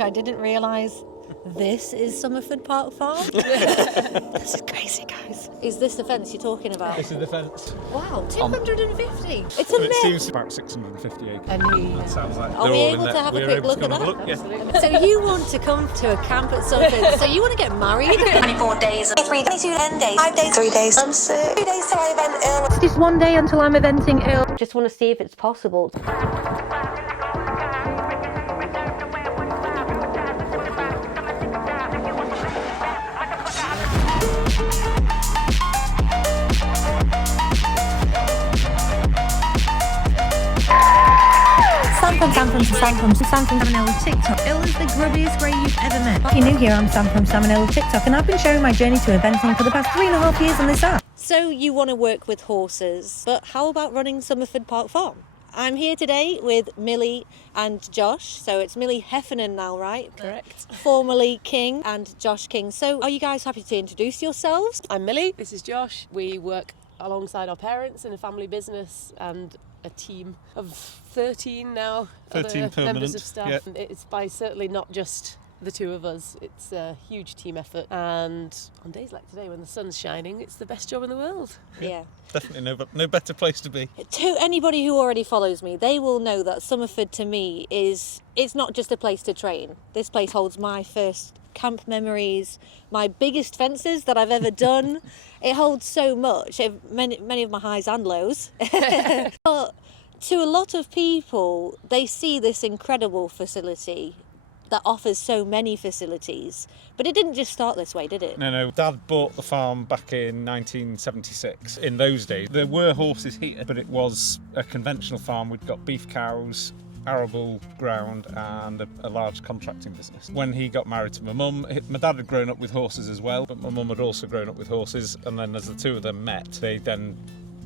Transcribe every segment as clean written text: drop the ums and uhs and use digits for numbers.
I didn't realise this is Somerford Park Farm. This is crazy, guys. Is this the fence you're talking about? This is the fence. Wow, 250. It's a It myth. seems about 650 acres. That sounds like Are we able to have a quick look at that? Yeah. So you want to come to a camp at Somerford, so you want to get married? 24 days, 3 days, 10 days, 5 days, 3 days, I'm sick. 2 days till I event Earl. Just one day until I'm eventing Earl. Just want to see if it's possible. Sam from Salmonella TikTok. Earl is the grubbiest grey you've ever met. If you're new here, I'm Sam from Salmonella TikTok, and I've been sharing my journey to eventing for the past 3.5 years on this app. So you want to work with horses, but how about running Somerford Park Farm? I'm here today with Millie and Josh. So it's Millie Heffernan now, right? Correct. Formerly King and Josh King. So are you guys happy to introduce yourselves? I'm Millie, this is Josh. We work alongside our parents in a family business and a team of 13 now, 13 other members permanent, of staff. yeah. It's by certainly not just the two of us, it's a huge team effort, and on days like today when the sun's shining, it's the best job in the world. Yeah. Definitely no better place to be. To anybody who already follows me, they will know that Somerford to me it's not just a place to train. This place holds my first camp memories, my biggest fences that I've ever done. It holds so much, many of my highs and lows. But to a lot of people, they see this incredible facility that offers so many facilities. But it didn't just start this way, did it? No. Dad bought the farm back in 1976. In those days, there were horses here, but it was a conventional farm. We'd got beef cows, arable ground and a large contracting business. When he got married to my mum, my dad had grown up with horses as well, but my mum had also grown up with horses, and then as the two of them met, they then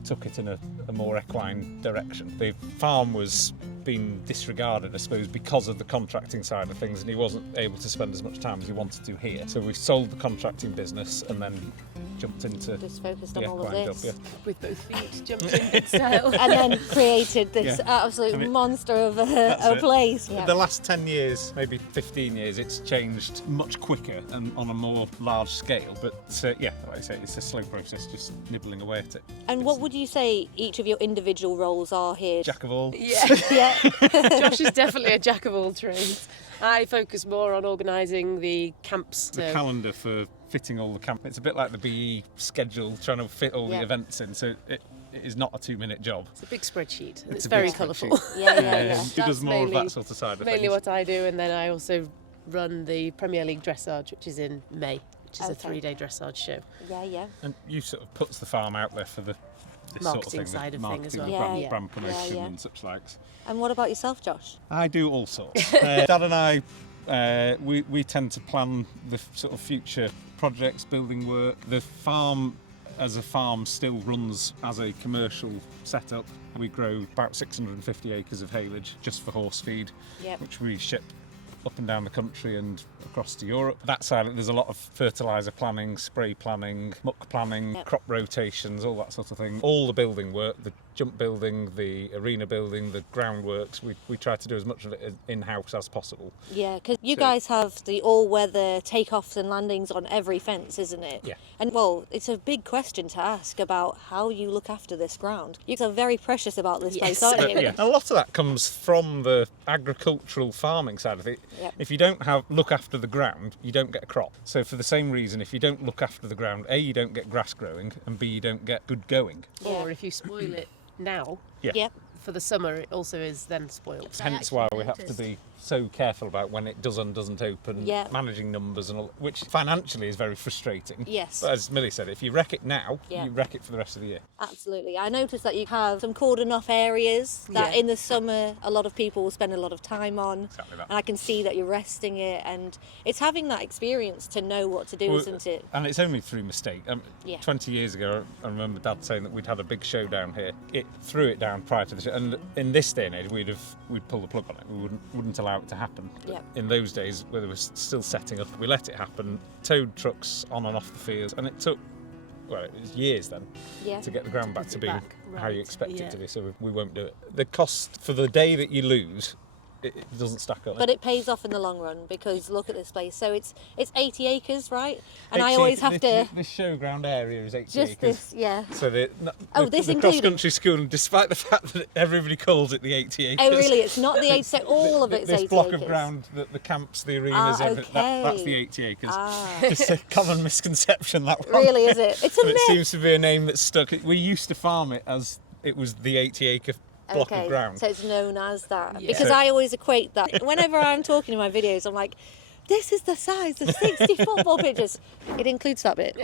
took it in a more equine direction. The farm was being disregarded, I suppose, because of the contracting side of things, and he wasn't able to spend as much time as he wanted to here. So we sold the contracting business and then jumped into Just focused on the all of equine this. job, yeah. With both feet, jumped in big style. And then created this Yeah. absolute And it- monster of a That's it. place. The last 10 years, maybe 15 years, it's changed much quicker and on a more large scale. But yeah, like I say, it's a slow process, just nibbling away at it. And what would you say each of your individual roles are here? Jack of all. Yeah, Yeah. Josh is definitely a jack of all trades. I focus more on organising the camps. The calendar for fitting all the camp. It's a bit like the BE schedule, trying to fit all Yeah. the events in. So it is not a 2-minute job. It's a big spreadsheet. And it's a very big colourful. spreadsheet. Yeah. He does more of that sort of side of Mainly things. what I do, and then I also run the Premier League dressage, which is in May, which is a Okay. 3-day dressage show. Yeah. And you sort of puts the farm out there for this Marketing sort of thing, side the of thing as marketing, well. brand, Yeah. brand promotion Yeah. and such likes. And what about yourself, Josh? I do all sorts. Dad and I, we tend to plan the sort of future projects, building work. The farm as a farm still runs as a commercial setup. We grow about 650 acres of haylage just for horse feed, Yep. which we ship up and down the country and across to Europe. That side, there's a lot of fertiliser planning, spray planning, muck planning, Yep. crop rotations, all that sort of thing. All the building work, the jump building, the arena building, the groundworks, we try to do as much of it in-house as possible. Yeah, because you So- guys have the all-weather takeoffs and landings on every fence, isn't it? Yeah. And well, it's a big question to ask about how you look after this ground. You are very precious about this Yes. place, aren't you? Yeah, a lot of that comes from the agricultural farming side of it. Yep. If you don't look after the ground, you don't get a crop. So for the same reason, if you don't look after the ground, A, you don't get grass growing, and B, you don't get good going. Or if you spoil it now, Yeah. Yep. for the summer, it also is then spoiled. Hence why we have to be so careful about when it does and doesn't open, Yeah. managing numbers and all, which financially is very frustrating. Yes. But as Millie said, if you wreck it now, Yeah. you wreck it for the rest of the year. Absolutely. I noticed that you have some cordon off areas that Yeah. in the summer a lot of people will spend a lot of time on. Exactly that. And I can see that you're resting it, and it's having that experience to know what to do, Well, isn't it? And it's only through mistake. Yeah. 20 years ago, I remember Dad saying that we'd had a big show down here. It threw it down prior to the show, and in this day and age, we'd pull the plug on it. We wouldn't allow it to happen. Yeah. In those days, where they were still setting up, we let it happen. Towed trucks on and off the field, and it took. Well, it was years then Yeah. to get the ground back Put to it being back, how you right, expect yeah. it to be, so we won't do it. The cost for the day that you lose it doesn't stack up. But it pays off in the long run because look at this place. So it's 80 acres, right? And I 80 always have to This showground area is 80 just acres. this, yeah. So the This the included- cross-country school, and despite the fact that everybody calls it the 80 acres. Oh, really? It's not the 80. So all of it's This 80 block acres. of ground, the camps, the arenas, everything, that's okay. the 80 acres. Ah. Just a common misconception, that one. Really, is it? It's a But it myth. seems to be a name that's stuck. We used to farm it as it was the 80-acre block Okay, of ground. so it's known as that. Yeah. Because So- I always equate that. Whenever I'm talking in my videos, I'm like, this is the size of 60 football pitches. It includes that bit.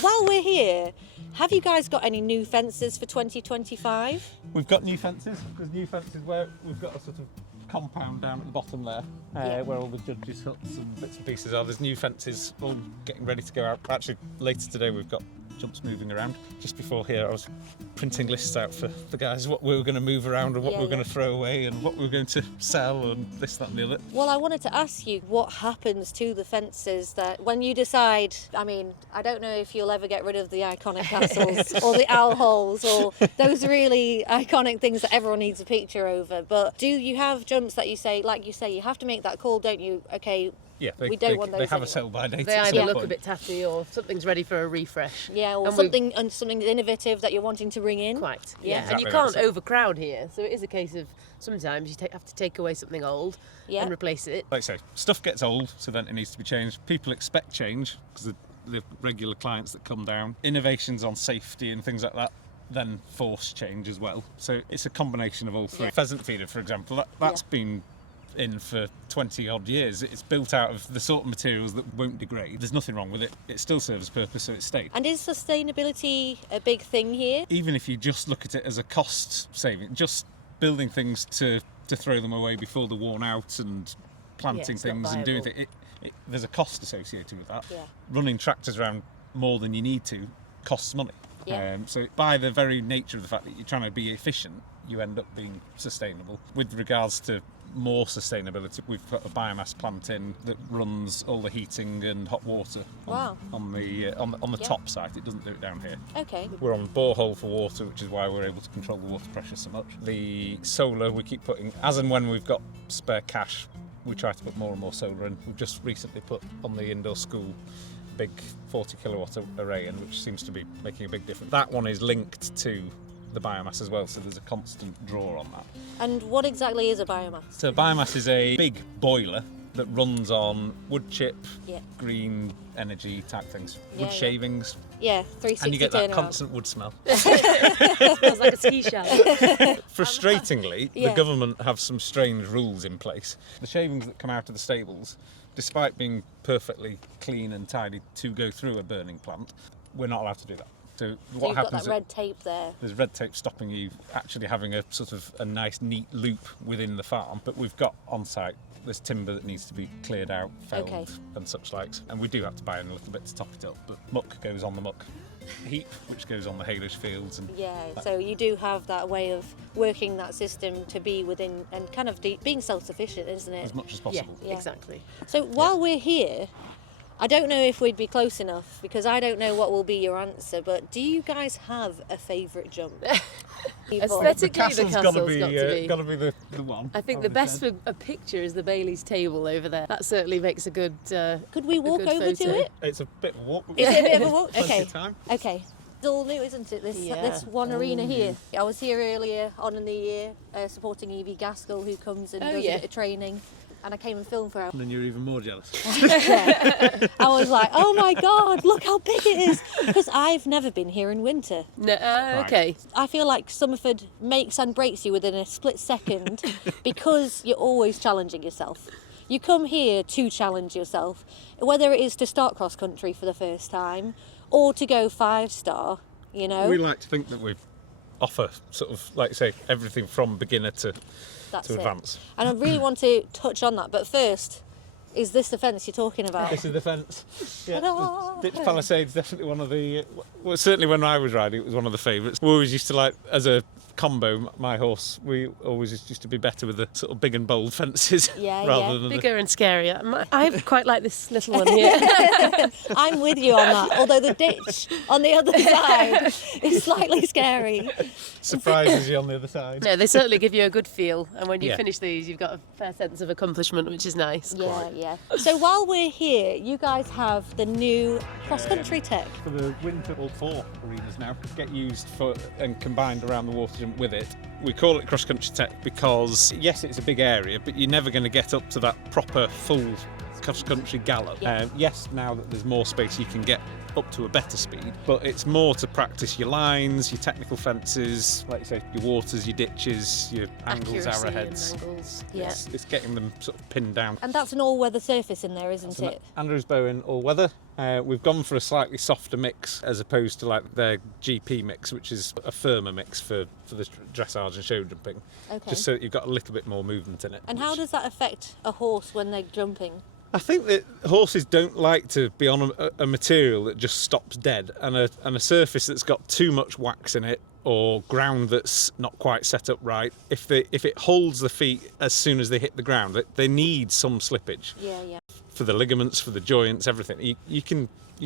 While we're here, have you guys got any new fences for 2025? We've got new fences. There's new fences where we've got a sort of compound down at the bottom there, Yeah. where all the judges' huts and bits and pieces are. There's new fences all getting ready to go out. Actually, later today we've got jumps moving around. Just before here I was printing lists out for the guys, what we were going to move around and what Yeah, we were yeah. going to throw away and what we were going to sell and this, that and the other. Well, I wanted to ask you what happens to the fences that when you decide, I mean, I don't know if you'll ever get rid of the iconic castles or the owl holes or those really iconic things that everyone needs a picture over, but do you have jumps that you say, like you say, you have to make that call, don't you? Okay, Yeah, We don't want they those have anymore. a sell-by date. They at either some look point. a bit tatty or something's ready for a refresh. yeah, or And we've- something innovative that you're wanting to bring in. Quite, Yeah. yeah. And you Exactly, can't that's it. overcrowd here, so it is a case of sometimes you have to take away something old Yeah. and replace it. Like I say, stuff gets old, so then it needs to be changed. People expect change because the regular clients that come down, innovations on safety and things like that, then force change as well. So it's a combination of all three. Yeah. Pheasant feeder, for example, that's Yeah. been in for 20 odd years. It's built out of the sort of materials that won't degrade. There's nothing wrong with it. It still serves a purpose, so it stayed. And is sustainability a big thing here? Even if you just look at it as a cost saving, just building things to throw them away before they're worn out and planting it's not things and doing viable. things, there's a cost associated with that. Yeah. Running tractors around more than you need to costs money. Yeah. So by the very nature of the fact that you're trying to be efficient, you end up being sustainable. With regards to more sustainability, we've put a biomass plant in that runs all the heating and hot water Wow. on the Yeah. top site. It doesn't do it down here. Okay. We're on borehole for water, which is why we're able to control the water pressure so much. The solar, we keep putting, as and when we've got spare cash, we try to put more and more solar in. We've just recently put on the indoor school big 40 kilowatt array in, which seems to be making a big difference. That one is linked to the biomass as well, so there's a constant draw on that. And what exactly is a biomass? So biomass is a big boiler that runs on wood chip, Yeah. green energy type things, Yeah, wood yeah. shavings, Yeah, 360 and you get that turnaround. constant wood smell. Smells like a ski shell. Frustratingly, Yeah. the government have some strange rules in place. The shavings that come out of the stables, despite being perfectly clean and tidy to go through a burning plant, we're not allowed to do that. So So what you've got happens? that red tape there. There's red tape stopping you actually having a sort of a nice neat loop within the farm, but we've got on site there's timber that needs to be cleared out, felled Okay. and such likes, and we do have to buy in a little bit to top it up, but muck goes on the muck heap, which goes on the Haylage fields, and Yeah, so you do have that way of working that system to be within and kind of being self-sufficient, isn't it? as much as Yeah, possible. Yeah. exactly. So while we're here, I don't know if we'd be close enough because I don't know what will be your answer, but do you guys have a favourite jump? Aesthetically, the castle's castle's got to be, got to be. the one. I think the best for a picture is the Bailey's table over there. That certainly makes a good. Could we walk good over to photo. it? It's a bit of a walk. Is it a bit of a walk? Plenty Okay. of time. Okay. It's all new, isn't it? This Yeah. this one arena here. I was here earlier on in the year supporting Evie Gaskell, who comes and Oh, does yeah. a bit of training, and I came and filmed for her. And then you're even more jealous. I was like, oh my god, look how big it is! Because I've never been here in winter. No, okay. I feel like Somerford makes and breaks you within a split second because you're always challenging yourself. You come here to challenge yourself, whether it is to start cross country for the first time or to go 5-star, you know. We like to think that we offer sort of, like you say, everything from beginner to That's to it. advance. And I really want to touch on that, but first, Is this the fence you're talking about? This is the fence. Yeah, Ta-da! the ditch palisade's definitely one of the. Well, certainly when I was riding, it was one of the favourites. We always used to like, as a combo, my horse, we always used to be better with the sort of big and bold fences Yeah, rather than Bigger and scarier. I quite like this little one here. I'm with you on that. Although the ditch on the other side is slightly scary. surprises you on the other side. No, they certainly give you a good feel, and when you Yeah. finish these, you've got a fair sense of accomplishment, which is nice. Yeah. So while we're here, you guys have the new cross-country tech. For the winter, all 4 arenas now get used for and combined around the water jump with it. We call it cross-country tech because, yes, it's a big area, but you're never going to get up to that proper full cross-country gallop. Yeah. Yes, now that there's more space, you can get up to a better speed, but it's more to practice your lines, your technical fences, like you say, your waters, your ditches, your angles, Accuracy arrowheads. and angles. Yeah. It's getting them sort of pinned down. And that's an all-weather surface in there, isn't So it? Andrews Bowen all weather. We've gone for a slightly softer mix as opposed to like their GP mix, which is a firmer mix for the dressage and show jumping. Okay. Just so that you've got a little bit more movement in it. And how does that affect a horse when they're jumping? I think that horses don't like to be on a material that just stops dead, and a surface that's got too much wax in it or ground that's not quite set up right. If it holds the feet as soon as they hit the ground, they need some slippage Yeah. for the ligaments, for the joints, everything. You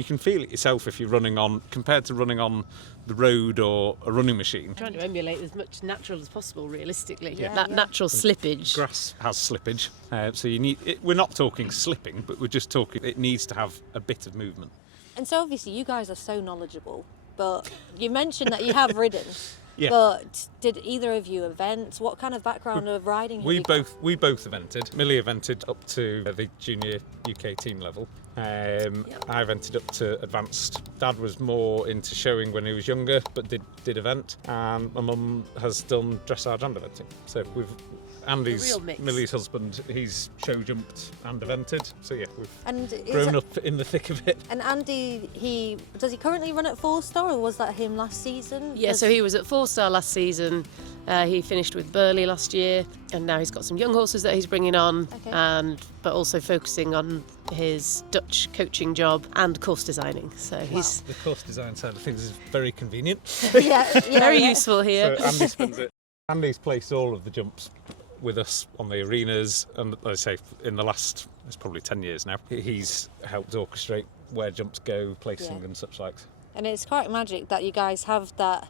can feel it yourself if you're running on, compared to running on the road or a running machine. Trying to emulate as much natural as possible, realistically. Yeah. That natural slippage. Grass has slippage, so you need. We're not talking slipping, but we're just talking. It needs to have a bit of movement. And so obviously you guys are so knowledgeable, but you mentioned that you have ridden. Yeah. But did either of you event? What kind of background of riding have We you got? both evented. Millie evented up to the junior UK team level. I evented up to advanced. Dad was more into showing when he was younger, but did event. And my mum has done dressage and eventing. So Andy's real mix. Millie's husband. He's show jumped and evented. So yeah, we've And grown up in the thick of it. And Andy, does he currently run at 4-star, or was that him last season? Yeah, so he was at 4-star last season. He finished with Burley last year, and now he's got some young horses that he's bringing on, Okay. but also focusing on his Dutch coaching job and course designing. So he's The course design side of things is very convenient. yeah, very useful here. So Andy spends it. Andy's placed all of the jumps with us on the arenas, and as I say, in the last, it's probably 10 years now, he's helped orchestrate where jumps go, placing Yeah. and such like. And it's quite magic that you guys have that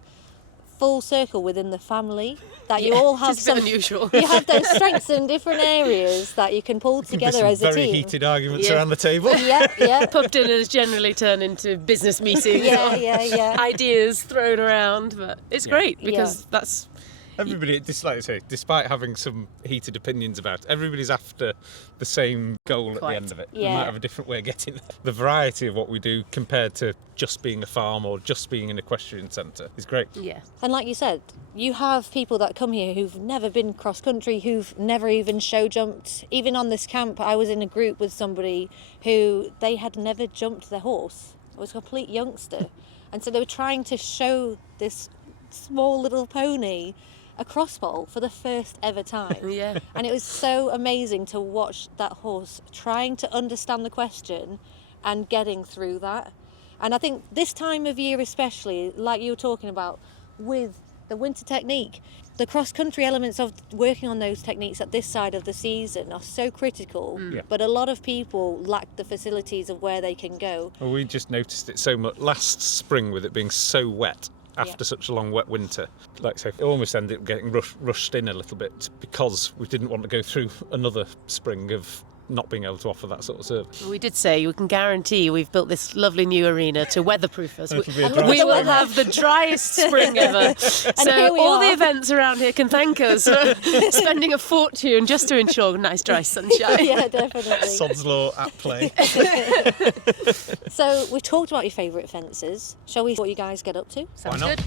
full circle within the family, that you all have it's a bit some. unusual. You have those strengths in different areas that you can pull together Some as a very team. heated arguments Yeah. around the table. Yeah. Pub dinners generally turn into business meetings. Yeah. Ideas thrown around, but it's great because that's Everybody, like I say, despite having some heated opinions about it, everybody's after the same goal at Quite. the end of it. Yeah. We might have a different way of getting there. The variety of what we do compared to just being a farm or just being an equestrian centre is great. yeah. And like you said, you have people that come here who've never been cross country, who've never even show jumped. Even on this camp, I was in a group with somebody who they had never jumped their horse. It was a complete youngster. And so they were trying to show this small little pony a crossbow for the first ever time. Yeah. And it was so amazing to watch that horse trying to understand the question and getting through that. And I think this time of year especially, like you were talking about, with the winter technique, the cross-country elements of working on those techniques at this side of the season are so critical, Yeah. but a lot of people lack the facilities of where they can go. Well, we just noticed it so much last spring with it being so wet after such a long wet winter. Like I say, it almost ended up getting rushed in a little bit because we didn't want to go through another spring of not being able to offer that sort of service. We did say we can guarantee we've built this lovely new arena to weatherproof us. It'll be a dry We will spring. have the driest spring ever. here So we all the are. events around here can thank us for spending a fortune just to ensure nice dry sunshine. Yeah, definitely. Sod's Law at play. So we've talked about your favourite fences. Shall we see what you guys get up to? Sounds not? good.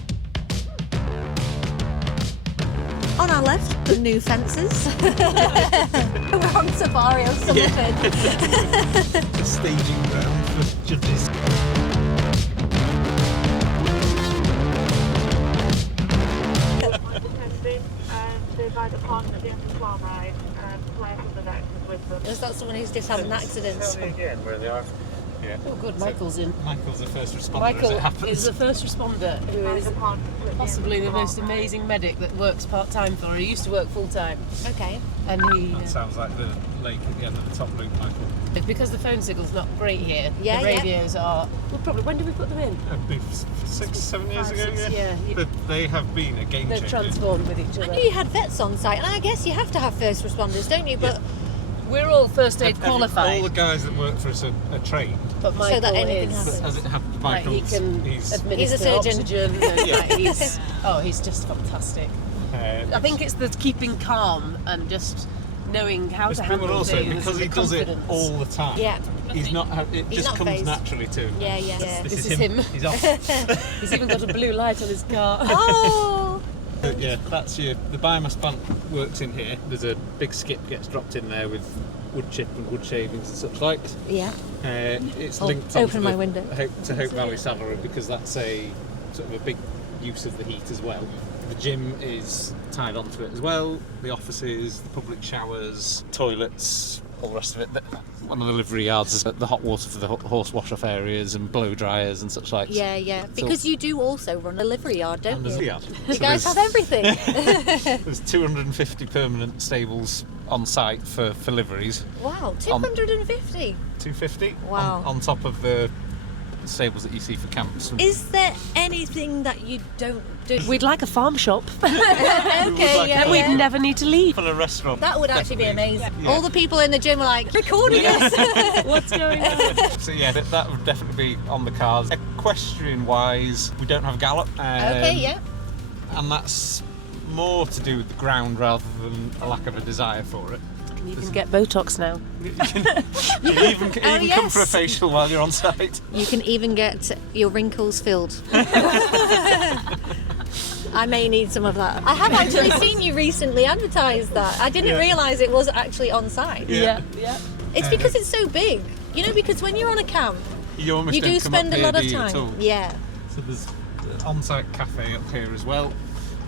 On our left, the new fences. We're on safari of Somerford. The staging ground for judges. Testing, they've had a pond at the end of the farm ride. Is that someone who's just had an accident? Again, where they are. Yeah. Oh, good. Michael's in. Michael's the first responder. Michael as it happens. is the first responder who is possibly the most amazing medic that works part-time for her. He used to work full-time. Okay. And he... That sounds like the lake at the end of the top loop, Michael. Because the phone signal's not great here, Yeah, the radios are... Well, probably... When did we put them in? 6-7 years ago, 5, 6, yeah. But they have been a game They're changer. transformed with each I other. knew you had vets on site, and I guess you have to have first responders, don't you? But We're all first aid qualified. All the guys that work for us are trained. But Michael so that anything is... happens. As it happens, Like, he Michael's, can he's administer He's a surgeon. oxygen. And, Yeah. like, he's just fantastic. I think it's the keeping calm and just knowing how to handle also things because and he the does it confidence. all the time. yeah, He's not. It He's just not comes phased. naturally to him. yeah. This is him. He's off. He's even got a blue light on his car. Oh, Yeah, that's the biomass plant works in here. There's a big skip gets dropped in there with wood chip and wood shavings and such like. yeah. It's I'll linked open onto my the window. Hope Valley Saddlery because that's a sort of a big use of the heat as well. The gym is tied onto it as well. The offices, the public showers, toilets, all the rest of it. One of the livery yards is the hot water for the horse wash-off areas and blow dryers and such like. Yeah. Because you do also run a livery yard, don't And there's you? a yard. You So guys have there's- everything. There's 250 permanent stables on site for liveries. Wow, 250. 250 Wow. on top of the stables that you see for camps. Is there anything that you don't do? We'd like a farm shop. Okay, like yeah, a- We'd yeah. never need to leave. For a restaurant. That would actually be definitely. amazing. Yeah. All the people in the gym are like recording us. What's going on? So yeah, that would definitely be on the cards. Equestrian wise, we don't have gallop. Okay, yeah. And that's more to do with the ground rather than a lack of a desire for it. You can get Botox now. You can even come yes. for a facial while you're on site. You can even get your wrinkles filled. I may need some of that. I have actually seen you recently advertise that. I didn't realise it was actually on site. Yeah. It's because it's so big. You know, because when you're on a camp, You almost you don't do come spend up a here, lot do of you, at all? time. Yeah. So there's an on-site cafe up here as well,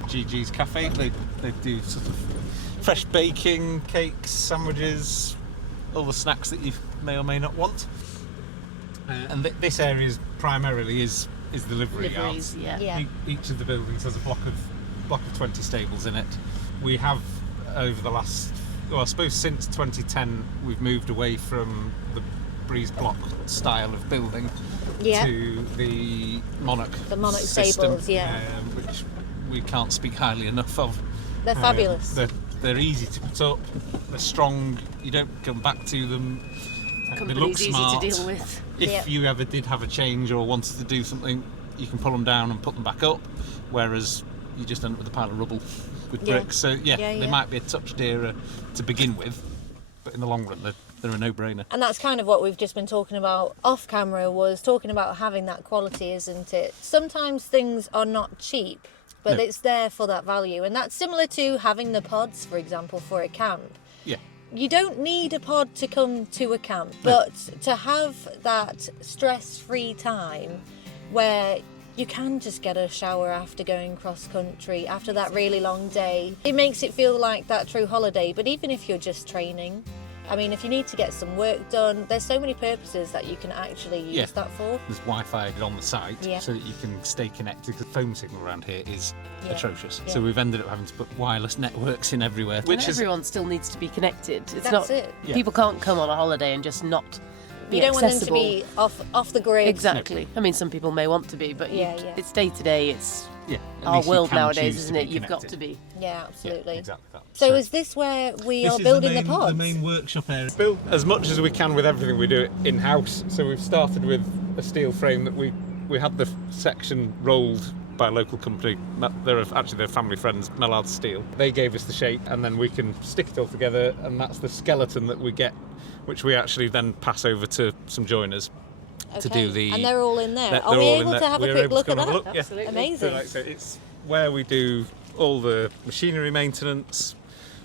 GG's Cafe. They do sort of fresh baking, cakes, sandwiches, all the snacks that you may or may not want. And this area primarily is the livery Liveries, yards. yeah. Each of the buildings has a block of 20 stables in it. We have over the last, I suppose since 2010, we've moved away from the breeze block style of building Yeah. to the Monarch. The Monarch system, stables, yeah. which we can't speak highly enough of. They're fabulous. They're easy to put up. They're strong. You don't come back to them. They look Company's easy smart. to deal with. If Yeah. you ever did have a change or wanted to do something, you can pull them down and put them back up. Whereas you just end up with a pile of rubble with Yeah. bricks. So Yeah, they yeah. might be a touch dearer to begin with, but in the long run, they're a no-brainer. And that's kind of what we've just been talking about off camera, was talking about having that quality, isn't it? Sometimes things are not cheap, but No. it's there for that value. And that's similar to having the pods, for example, for a camp. Yeah. You don't need a pod to come to a camp, but to have that stress-free time where you can just get a shower after going cross country, after that really long day. It makes it feel like that true holiday. But even if you're just training, I mean, if you need to get some work done, there's so many purposes that you can actually use Yeah. that for. There's Wi-Fi on the site Yeah. so that you can stay connected, because the phone signal around here is Yeah. atrocious. Yeah. So we've ended up having to put wireless networks in everywhere, which And is everyone still needs to be connected. It's That's not. it. Yeah. People can't come on a holiday and just not be You don't accessible. want them to be off the grid. Exactly. I mean, some people may want to be, but Yeah, you, yeah. it's day to day. It's at our least you world can nowadays, choose isn't to it? be You've got connected. to be. Yeah, absolutely. Yeah, exactly that. So is this where we This are is building the the pods? main workshop area. Built as much as we can with everything we do it in-house. So we've started with a steel frame that we had the section rolled by a local company. They're family friends, Mallard Steel. They gave us the shape, and then we can stick it all together, and that's the skeleton that we get, which we actually then pass over to some joiners to Okay. do the. And they're all in there. they're Are we all in able there. to have a We're quick able look to at go and that? have a look, yeah. Absolutely. Amazing. So, like I say, it's where we do all the machinery maintenance,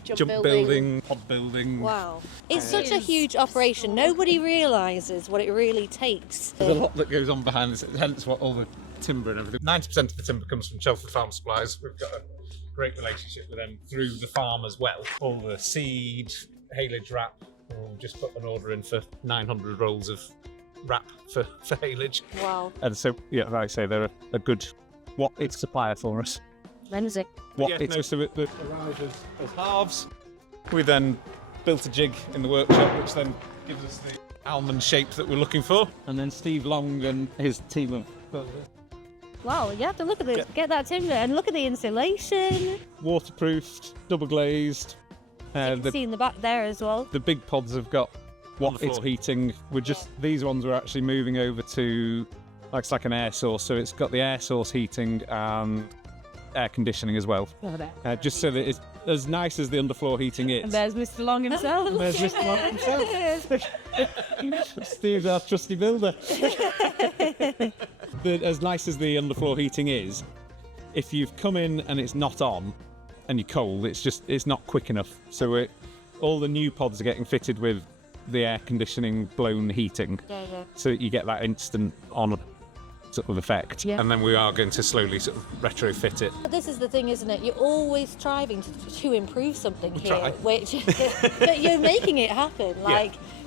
jump building. building, pod building. Wow. It's such a huge operation. Nobody realises what it really takes. There's a lot that goes on behind this, hence what all the timber and everything. 90% of the timber comes from Somerford Farm Supplies. We've got a great relationship with them through the farm as well. All the seed, Haylage wrap. We'll just put an order in for 900 rolls of wrap for Haylage. Wow. And so, yeah, like I say, they're a good It's supplier for us. Amazing. so it arrived as halves. We then built a jig in the workshop, which then gives us the almond shape that we're looking for. And then Steve Long and his team of Wow, you have to look at this, get that timber, and look at the insulation. Waterproofed, double glazed. See in the back there as well. The big pods have got it's heating. These ones we're actually moving over to it's like an air source, so it's got the air source heating and air conditioning as well. Just so that it's as nice as the underfloor heating is. And there's Mr. Long himself. There's Mr. Long himself. Steve's our trusty builder. As nice as the underfloor heating is, if you've come in and it's not on and you're cold, it's not quick enough. So all the new pods are getting fitted with the air conditioning blown heating, so that you get that instant on sort of effect. Yeah. And then we are going to slowly sort of retrofit it. But this is the thing, isn't it? You're always striving to improve something here, Try. but you're making it happen.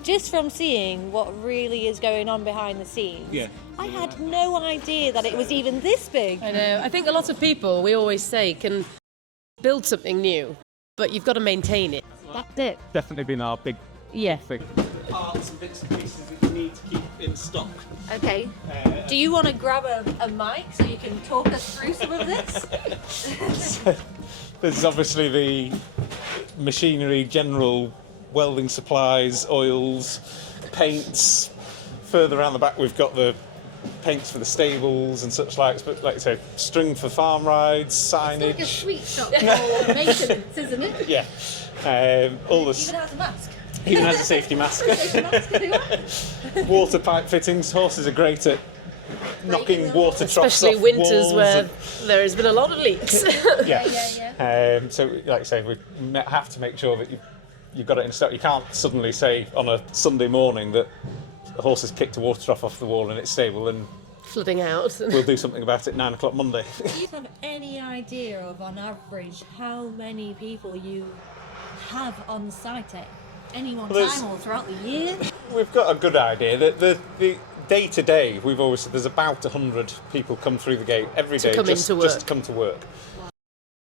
Just from seeing what really is going on behind the scenes. Yeah. I had no idea that it was even this big. I know. I think a lot of people, we always say, can build something new, but you've got to maintain it. That's it. Definitely been our big Yeah. thing. Parts and bits and pieces that you need to keep in stock. Okay. Do you want to grab a mic so you can talk us through some of this? This is obviously the machinery, general welding supplies, oils, paints. Further around the back we've got the paints for the stables and such likes, but like I say, string for farm rides, signage. It's like a sweet shop for maintenance, isn't it? Yeah. All this. Even has a mask. Even has a safety mask. Water pipe fittings. Horses are great at knocking water troughs Especially off winters walls where and- there has been a lot of leaks. Yeah. So, like I say, we have to make sure that you've got it in stock. You can't suddenly say on a Sunday morning that a horse has kicked a water trough off the wall in its stable and Flooding out. we'll do something about it 9 o'clock Monday. Do you have any idea of, on average, how many people you have on site at any one Well, time or throughout the year? We've got a good idea. The day to day, we've always said there's about 100 people come through the gate every day come just into work. to come to work.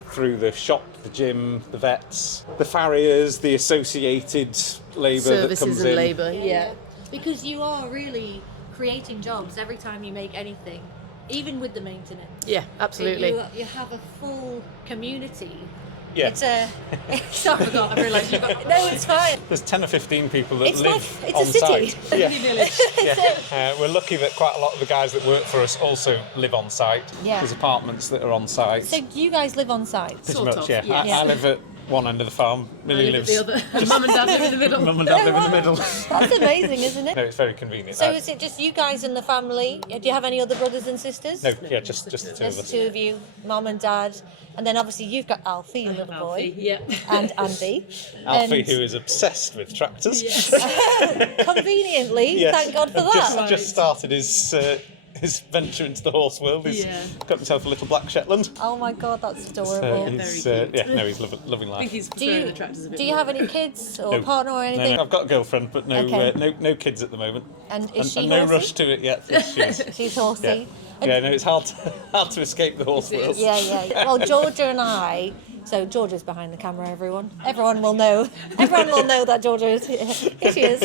Through the shop, the gym, the vets, the farriers, the associated labour that comes Services in. and labour, yeah. Because you are really creating jobs every time you make anything, even with the maintenance. Yeah, absolutely. You have a full community. Yeah. It's a. Sorry, I forgot. I realised you've got. No, it's fine. There's 10 or 15 people that It's live like- it's on a city. site. Yeah. We're lucky that quite a lot of the guys that work for us also live on site. Yeah. There's apartments that are on site. So do you guys live on site? Pretty Sort much, of, yeah. yes. I live at one end of the farm. Millie lives. The other. And Mum and Dad live in the middle. Mum and Dad live in the middle. That's amazing, isn't it? No, it's very convenient. So is it just you guys and the family? Do you have any other brothers and sisters? No, yeah, just the two of Just us. two of you, Mum and Dad, and then obviously you've got Alfie, your little boy, Yeah. and Andy. Alfie, And who is obsessed with tractors. conveniently, Yes. thank God for And that. Just started his venture into the horse world. He's got himself a little black Shetland. Oh my God, that's adorable. He's loving life. I think he's Do preferring you, the tractors a bit do you more. have any kids or No. partner or anything? No, I've got a girlfriend, but no, Okay. no kids at the moment. And is she and no horsey? rush to it yet. She's, She's horsey. yeah, no, it's hard to escape the horse world. Yeah. Well, Georgia and I. So Georgia's behind the camera. Everyone will know. Everyone will know that Georgia is here. Here she is.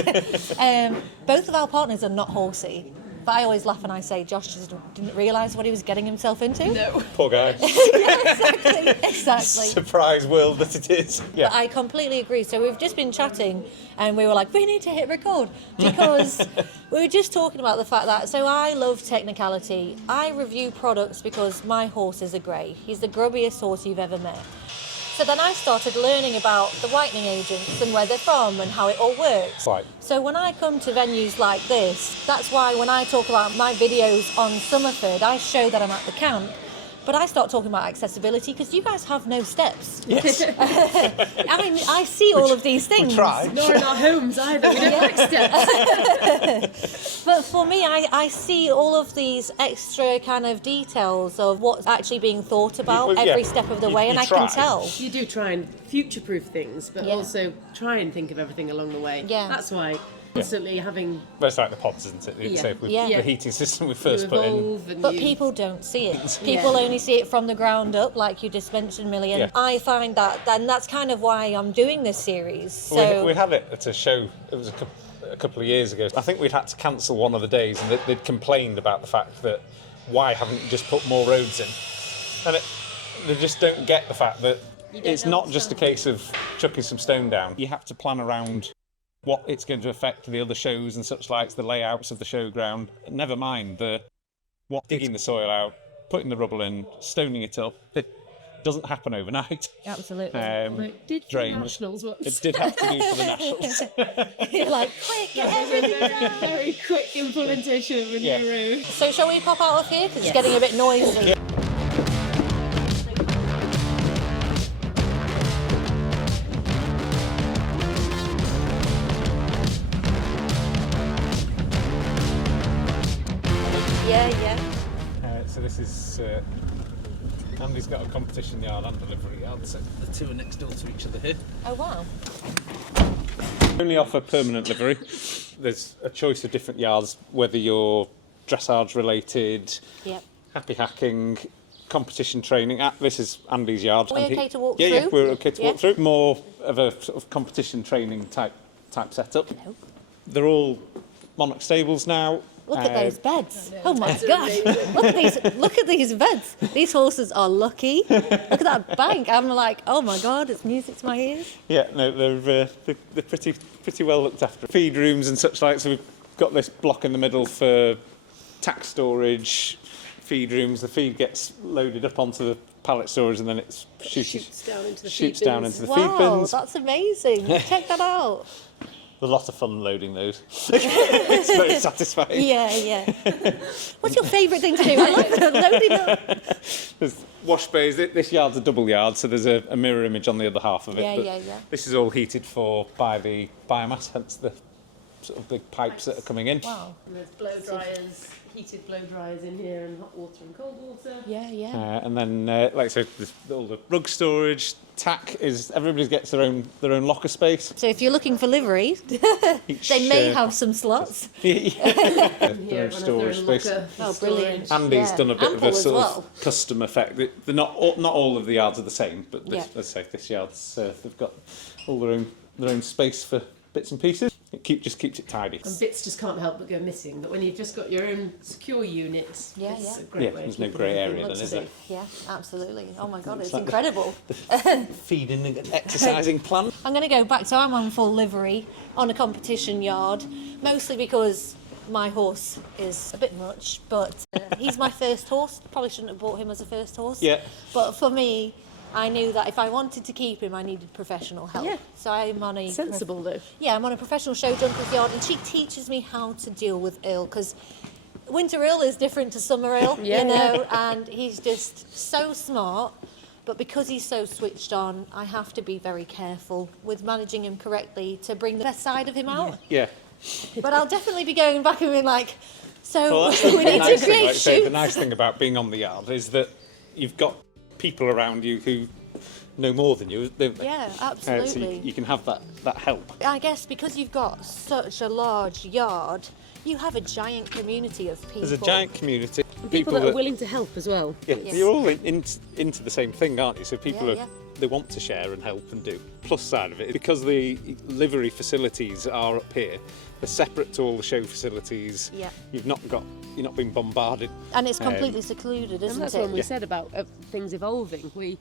Both of our partners are not horsey. But I always laugh and I say Josh just didn't realise what he was getting himself into. No. Poor guy. Yeah, exactly. Surprise world that it is. Yeah. But I completely agree. So we've just been chatting and we were like, we need to hit record because we were just talking about the fact that, so I love technicality. I review products because my horse is a grey. He's the grubbiest horse you've ever met. So then I started learning about the whitening agents and where they're from and how it all works. Right. So when I come to venues like this, that's why when I talk about my videos on Somerford, I show that I'm at the camp But I start talking about accessibility because you guys have no steps. Yes. I mean, I see all of these things. We try. Nor in our homes either. We don't like steps. But for me, I see all of these extra kind of details of what's actually being thought about Well, yeah. every step of the way, You and I try. can tell. You do try and future-proof things, but Yeah. also try and think of everything along the way. Yeah. That's why constantly having Well, it's like the pods, isn't it? Yeah. So with Yeah. the heating system we you first put in. evolve and But you... people don't see it. People only see it from the ground up, like you just mentioned, Millie. And Yeah. I find that, and that's kind of why I'm doing this series. So We had it at a show, it was a couple of years ago. I think we'd had to cancel one of the days, and they'd complained about the fact that why haven't you just put more roads in? And they just don't get the fact that it's not just a case of chucking some stone down. You have to plan around what it's going to affect the other shows and such like, the layouts of the showground. Never mind digging the soil out, putting the rubble in, stoning it up. It doesn't happen overnight. absolutely. Like, did drains. nationals once. It did have to do for the nationals. You're like, quick, get everything down. Very quick implementation of a Yeah. new road. So shall we pop out of here? Because it's getting a bit noisy. Yeah. So this is Andy's got a competition yard and delivery yard, so the two are next door to each other here. Oh, wow. Only offer permanent livery. There's a choice of different yards, whether you're dressage related, Yep. happy hacking, competition training. This is Andy's yard. Are we and okay to walk Yeah, through? we're okay to Yeah. walk through. More of a sort of competition training type setup. Nope. They're all Monarch stables now. Look at those beds. Oh my That's gosh. amazing. Look at these beds. These horses are lucky. Look at that bank. I'm like, oh my God, it's music to my ears. Yeah, no, they're pretty well looked after. Feed rooms and such like. So we've got this block in the middle for tack storage, feed rooms. The feed gets loaded up onto the pallet storage, and then it Shoots down into the shoots feed down bins. into the feed Wow, bins. that's amazing. Check that out. A lot of fun loading those. It's very satisfying. Yeah. What's your favourite thing to do? I love that, loading up. There's wash bays. This yard's a double yard, so there's a mirror image on the other half of it. Yeah, but yeah. This is all heated by the biomass, hence the sort of big pipes that are coming in. Wow. And there's blow dryers, heated blow dryers in here, and hot water and cold water. Yeah. And then, like I said, there's all the rug storage. Tack is everybody gets their own locker space. So if you're looking for livery, Each, they may have some slots. their Here, own one of storage their space. locker Oh, storage. brilliant. Andy's Yeah. done a bit Ample of a as sort well. of custom effect. They're not all of the yards are the same, but this, Yeah. as I say, this yard's they've got all their own space for bits and pieces. It just keeps it tidy. And bits just can't help but go missing. But when you've just got your own secure unit, it's Yeah. a great Yeah, way. there's of no keeping grey everything area up then, to is there? date. Yeah, absolutely. Oh my God, it's like- incredible. Feeding and exercising plan. I'm going to go back. So I'm on full livery on a competition yard, mostly because my horse is a bit much, but he's my first horse. Probably shouldn't have bought him as a first horse. Yeah. But for me, I knew that if I wanted to keep him, I needed professional help. Yeah. So I'm on a Sensible though. Yeah, I'm on a professional show junker's yard, and she teaches me how to deal with Earl, because Winter Earl is different to Summer Earl, Yeah. you know, and he's just so smart. But because he's so switched on, I have to be very careful with managing him correctly to bring the best side of him out. Yeah. But I'll definitely be going back and being like, so Well, that's we the need nice to thing. create Like I say, the shoots. nice thing about being on the yard is that you've got people around you who know more than you, don't they? Yeah, So absolutely. you can have that help. I guess because you've got such a large yard, you have a giant community of people. There's a giant community. People that are willing to help as well. Yeah, Yes. you're all into the same thing, aren't you? So people Yeah. they want to share and help and do. Plus side of it, because the livery facilities are up here, they're separate to all the show facilities. Yeah. You're not being bombarded. And it's completely secluded, isn't And that's it? when we said about things evolving. We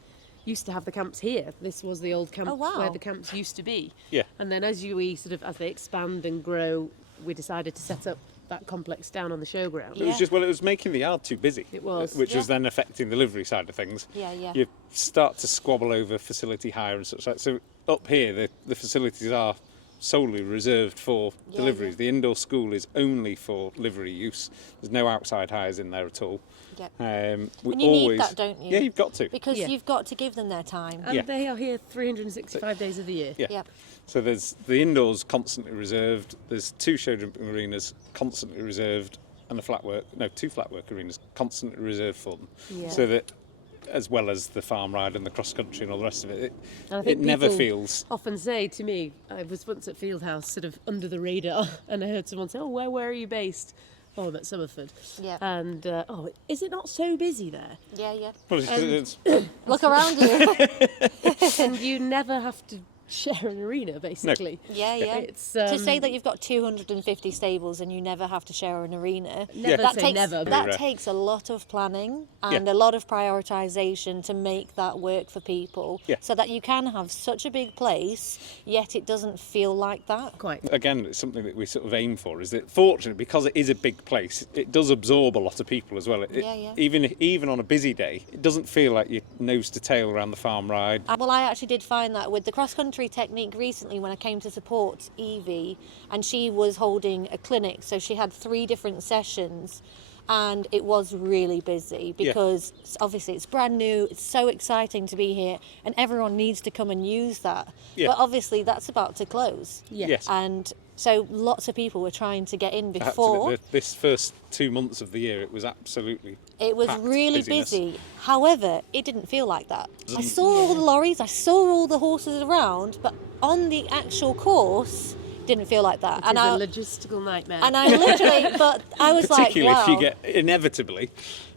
used to have the camps here. This was the old camp Oh, wow. where the camps used to be. Yeah. And then as they expand and grow, we decided to set up that complex down on the showground. It was just it was making the yard too busy. It was. Which was Yeah. then affecting the livery side of things. Yeah. You start to squabble over facility hire and such like. So up here, the facilities are solely reserved for deliveries. The indoor school is only for livery use. There's no outside hires in there at all. And you need that, don't you? Yeah, you've got to. Because you've got to give them their time. And they are here 365 days of the year. Yeah. So there's the indoors constantly reserved. There's 2 show jumping arenas constantly reserved, and two flat work arenas constantly reserved for them. Yeah. So that, as well as the farm ride and the cross country and all the rest of it, And I it think never people feels. often say to me, I was once at Fieldhouse, sort of under the radar, and I heard someone say, "Oh, where are you based?" "Oh, I'm at Somerford." Yeah. And is it not so busy there? Yeah. Well, it's Look around you. And you never have to share an arena, basically. Yeah. It's To say that you've got 250 stables and you never have to share an arena, never that say takes, never. That takes a lot of planning and a lot of prioritisation to make that work for people, so that you can have such a big place, yet it doesn't feel like that. Quite. Again, it's something that we sort of aim for, is that fortunately, because it is a big place, it does absorb a lot of people as well. Even on a busy day, it doesn't feel like you're nose to tail around the farm ride. Well, I actually did find that with the cross-country technique recently when I came to support Evie, and she was holding a clinic, so she had 3 different sessions, and it was really busy because obviously it's brand new, it's so exciting to be here, and everyone needs to come and use that. But obviously that's about to close. Yes. And so lots of people were trying to get in before. This first 2 months of the year, it was absolutely It was packed really busyness. busy. However, it didn't feel like that. I saw all the lorries, I saw all the horses around, but on the actual course, didn't feel like that. It's a logistical nightmare. And I literally, but I was like, Particularly wow. if you get, inevitably,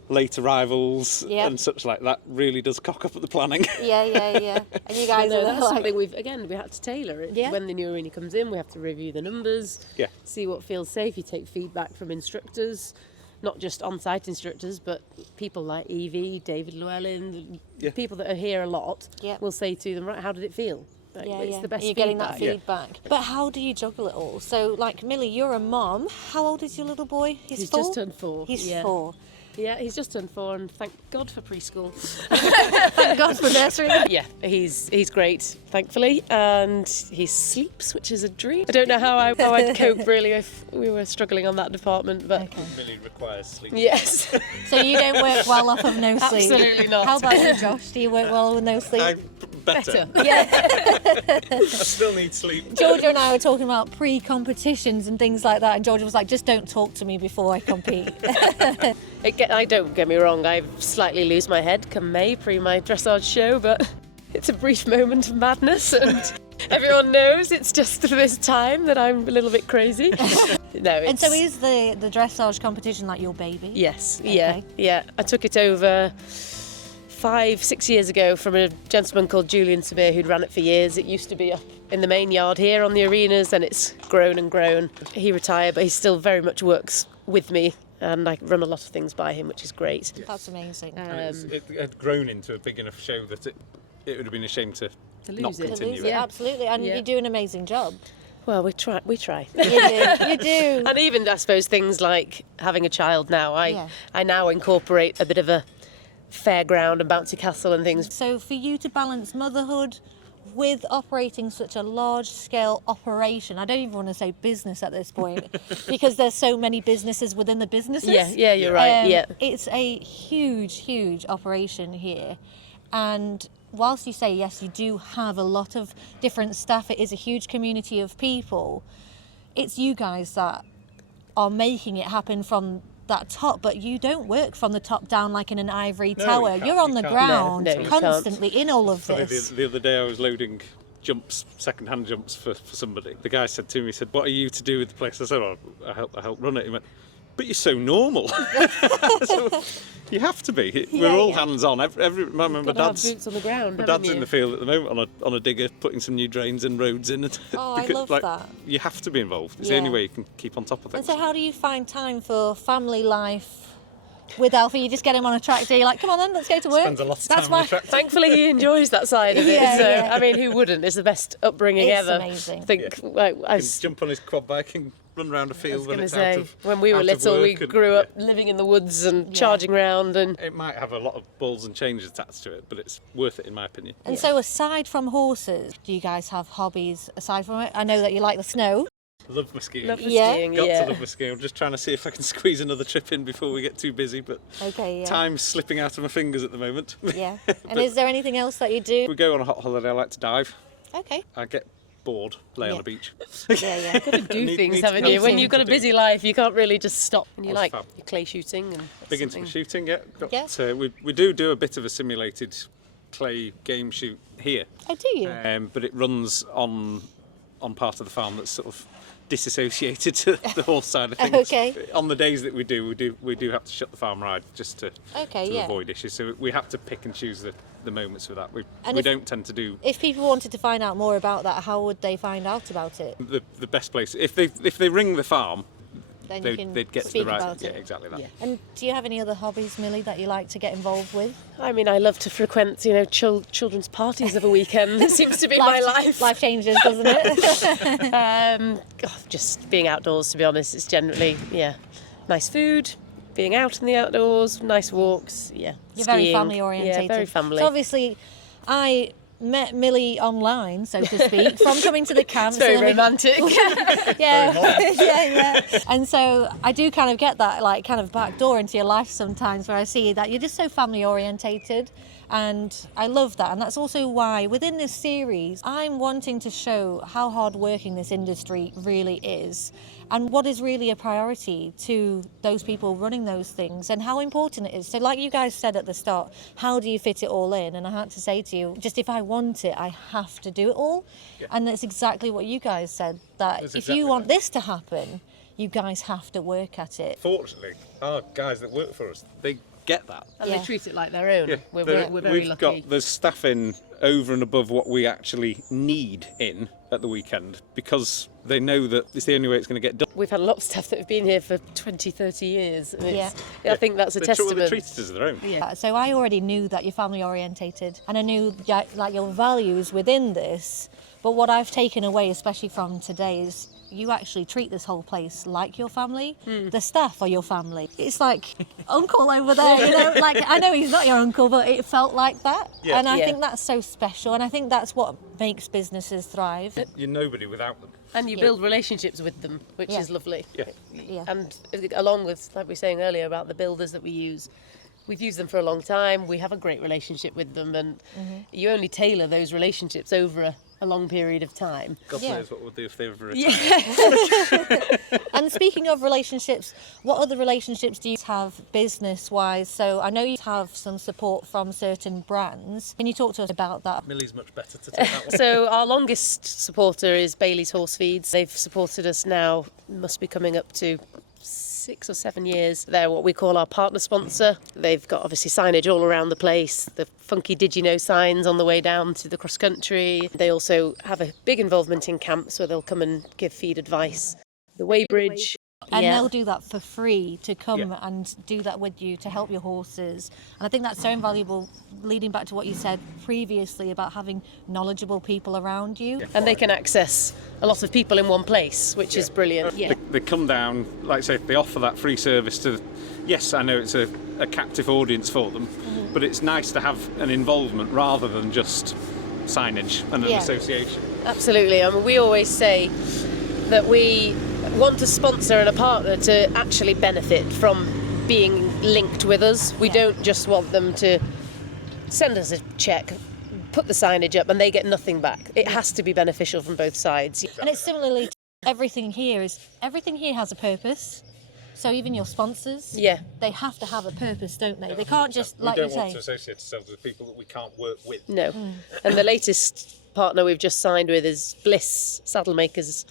late arrivals and such like that, really does cock up at the planning. Yeah. And you guys are that's like, something we had to tailor it. Yeah. When the new arena comes in, we have to review the numbers, see what feels safe. You take feedback from instructors, not just on-site instructors, but people like Evie, David Llewellyn, people that are here a lot. Will say to them, right, how did it feel? Like, it's the best you're getting that feedback. But how do you juggle it all? So, like, Millie, you're a mom. How old is your little boy? He's 4? Just turned 4. He's 4. Yeah, he's just turned 4, and thank God for preschool. Thank God for nursery. Yeah, he's great, thankfully, and he sleeps, which is a dream. I don't know how I'd cope really if we were struggling on that department, but Really requires sleep. yes. So you don't work well off of no sleep? Absolutely not. How about you, Josh? Do you work well with no sleep? Better. Yeah. I still need sleep. Georgia and I were talking about pre-competitions and things like that, and Georgia was like, just don't talk to me before I compete. I don't get me wrong, I slightly lose my head come May pre my dressage show, but it's a brief moment of madness, and everyone knows it's just this time that I'm a little bit crazy. And so is the dressage competition like your baby? Yes, Okay. yeah. I took it over 5-6 years ago from a gentleman called Julian Samir who'd ran it for years. It used to be up in the main yard here on the arenas, and it's grown and grown. He retired, but he still very much works with me, and I run a lot of things by him, which is great. That's amazing. It had grown into a big enough show that it would have been a shame to not lose it. continue Yeah, absolutely, and you do an amazing job. Well, we try. You do. And even, I suppose, things like having a child now. I now incorporate a bit of a fairground and bouncy castle and things. So for you to balance motherhood with operating such a large-scale operation, I don't even want to say business at this point, because there's so many businesses within the businesses. Yeah, you're right. It's a huge operation here, and whilst you say yes, you do have a lot of different staff, it is a huge community of people, it's you guys that are making it happen from that top, but you don't work from the top down like in an ivory tower. You're on the ground No, you constantly in all of this. The other day I was loading jumps, second-hand jumps for somebody. The guy said to me, he said, "What are you to do with the place?" I said, "Oh, I help run it." He went, "But you're so normal." So, you have to be. We're all hands-on. My dad's boots on the ground. My dad's in the field at the moment on a digger, putting some new drains and roads in. Oh, I love that. You have to be involved. It's the only way you can keep on top of And things. so how do you find time for family life with Alfie? You just get him on a tractor, you're like, come on then, let's go to work. Spends a lot of time on the tractor. Thankfully, he enjoys that side of it. Yeah, So, I mean, who wouldn't? It's the best upbringing It's ever. amazing. I think He can jump on his quad bike and run around a I field was when going to it's say, out of when we were out of little, we work and- grew up living in the woods and charging round, and It might have a lot of balls and changes attached to it, but it's worth it in my opinion. And so aside from horses, do you guys have hobbies aside from it? I know that you like the snow. Love my skiing. love the Yeah. skiing. Got Yeah. to love my skiing. I'm just trying to see if I can squeeze another trip in before we get too busy, but Okay, yeah. time's slipping out of my fingers at the moment. Yeah. And is there anything else that you do? If we go on a hot holiday, I like to dive. Okay. I get bored, lay on Yeah. the beach. Yeah, yeah. Do Need- things, need to haven't go you? When something you've got a to do. busy life, you can't really just stop. And you That's like fab. your clay shooting and Big into something. shooting, yeah. Yeah. We do a bit of a simulated clay game shoot here, Oh, do you? but it runs on part of the farm that's sort of disassociated to the horse side of things. Okay. On the days that we do have to shut the farm ride just to Okay, to yeah. avoid issues. So we have to pick and choose the moments for that. We And we if- don't tend to do If people wanted to find out more about that, how would they find out about it? the best place. If they ring the farm, Then you can they'd get to speak the right. about Yeah, it. exactly that. Yeah. And do you have any other hobbies, Millie, that you like to get involved with? I mean, I love to frequent, children's parties of a weekend. It seems to be my life. Life changes, doesn't it? Just being outdoors, to be honest. It's generally, nice food, being out in the outdoors, nice walks, You're very skiing. family orientated. Yeah, very family. So obviously, I met Millie online, so to speak, from coming to the camps. It's very and then we- romantic. yeah. And so I do kind of get that, like, kind of back door into your life sometimes, where I see that you're just so family orientated, and I love that. And that's also why within this series, I'm wanting to show how hard working this industry really is, and what is really a priority to those people running those things, and how important it is. So like you guys said at the start, how do you fit it all in? And I had to say to you, just if I want it, I have to do it all. And that's exactly what you guys said, that That's if exactly you want right. this to happen, you guys have to work at it. Fortunately, our guys that work for us, they get that. And Yeah. they treat it like their own. Yeah, We're there- very we've lucky. got the staff in over and above what we actually need in at the weekend, because they know that it's the only way it's going to get done. We've had a lot of staff that have been here for 20, 30 years. And Yeah. I think that's a They testament. treat it as their own. Yeah. So I already knew that you're family orientated, and I knew like your values within this. But what I've taken away, especially from today, is you actually treat this whole place like your family. The staff are your family. It's like uncle over there, like I know he's not your uncle, but it felt like that. Yeah. And I Yeah. think that's so special, and I think that's what makes businesses thrive. You're nobody without them. And you build relationships with them, which Yeah. is lovely. Yeah. Yeah. And along with, like we were saying earlier about the builders that we use, we've used them for a long time. We have a great relationship with them, and you only tailor those relationships over a long period of time. God Yeah. knows what we'll do if they ever retire. And speaking of relationships, what other relationships do you have business-wise? So I know you have some support from certain brands. Can you talk to us about that? Millie's much better to take that one. So our longest supporter is Bailey's Horse Feeds. They've supported us now, must be coming up to 6 or 7 years. They're what we call our partner sponsor. They've got obviously signage all around the place, the funky Did You Know signs on the way down to the cross country. They also have a big involvement in camps where they'll come and give feed advice. The weighbridge. And yeah. they'll do that for free to come Yeah. and do that with you to help your horses. And I think that's so invaluable, leading back to what you said previously about having knowledgeable people around you. And they can access a lot of people in one place, which is brilliant. Yeah. They come down, like I say, they offer that free service to. Yes, I know it's a captive audience for them, but it's nice to have an involvement rather than just signage and an Yeah. association. Absolutely. I mean, we always say that we want a sponsor and a partner to actually benefit from being linked with us. We don't just want them to send us a check, put the signage up, and they get nothing back. It has to be beneficial from both sides. And it's similarly, everything here has a purpose. So even your sponsors, Yeah. they have to have a purpose, don't they? They can't just, like you say, associate ourselves with people that we can't work with. No. And the latest partner we've just signed with is Bliss Saddle Makers.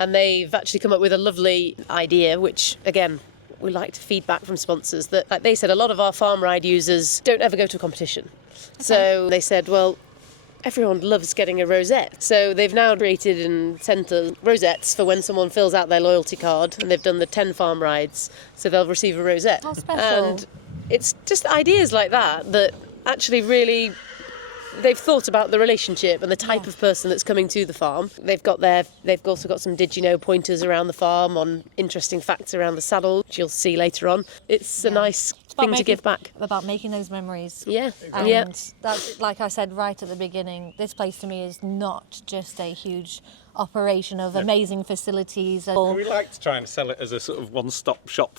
And they've actually come up with a lovely idea, which, again, we like to feed back from sponsors, that, like they said, a lot of our farm ride users don't ever go to a competition. So they said, well, everyone loves getting a rosette. So they've now created and sent us rosettes for when someone fills out their loyalty card, and they've done the 10 farm rides, so they'll receive a rosette. How special. And it's just ideas like that that actually really They've thought about the relationship and the type of person that's coming to the farm. They've also got some did you know pointers around the farm on interesting facts around the saddle, which you'll see later on. It's a nice thing to give back. About making those memories. Yeah. And that's, like I said right at the beginning, this place to me is not just a huge operation of amazing facilities. And We like to try and sell it as a sort of one-stop shop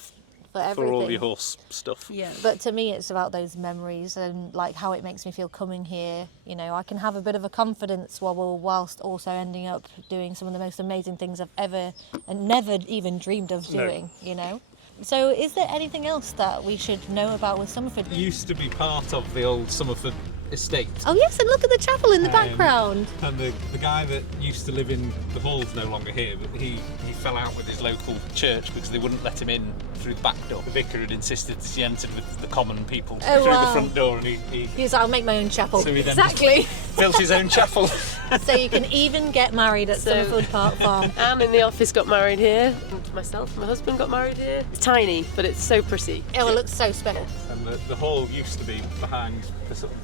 for all everything. your horse stuff. Yeah. But to me, it's about those memories and like how it makes me feel coming here. You know, I can have a bit of a confidence whilst also ending up doing some of the most amazing things I've ever and never even dreamed of doing. You know. So, is there anything else that we should know about with Somerford? It used to be part of the old Somerford estate. Oh yes, and look at the chapel in the background. And the guy that used to live in the hall's no longer here, but he fell out with his local church because they wouldn't let him in through the back door. The vicar had insisted that he entered with the common people through the front door, and he I'll make my own chapel. So he then exactly. built his own chapel. So you can even get married at Somerford Park Farm. Anne in the office got married here, and myself and my husband got married here. It's tiny, but it's so pretty. Oh, it looks so special. And the hall used to be behind the sort of,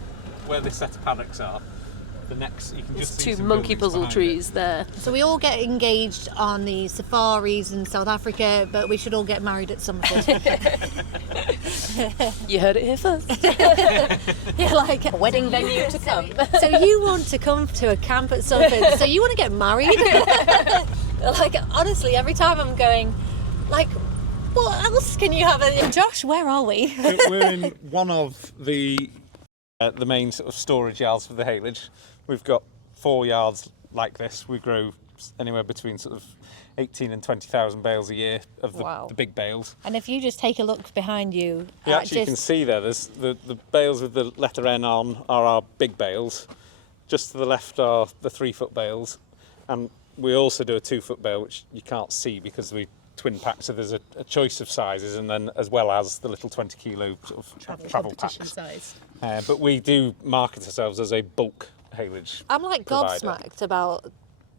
where this set of paddocks are. The next, you can There's just see two some monkey buildings puzzle behind trees there. So we all get engaged on the safaris in South Africa, but we should all get married at Somerford. You heard it here first. Yeah, like a Wedding venue to come. So you want to come to a camp at Somerford? So you want to get married? Like honestly, every time I'm going, like, what else can you have? Josh, where are we? it. We're in one of the main sort of storage yards for the haylage. We've got 4 yards like this. We grow anywhere between sort of 18 and 20,000 bales a year of the big bales. And if you just take a look behind you, You can see there's the bales with the letter N on are our big bales. Just to the left are the 3-foot bales, and we also do a 2-foot bale, which you can't see because we twin pack, so there's a choice of sizes, and then as well as the little 20 kilo sort of travel packs. Size. But we do market ourselves as a bulk haylage. I'm like provider. gobsmacked about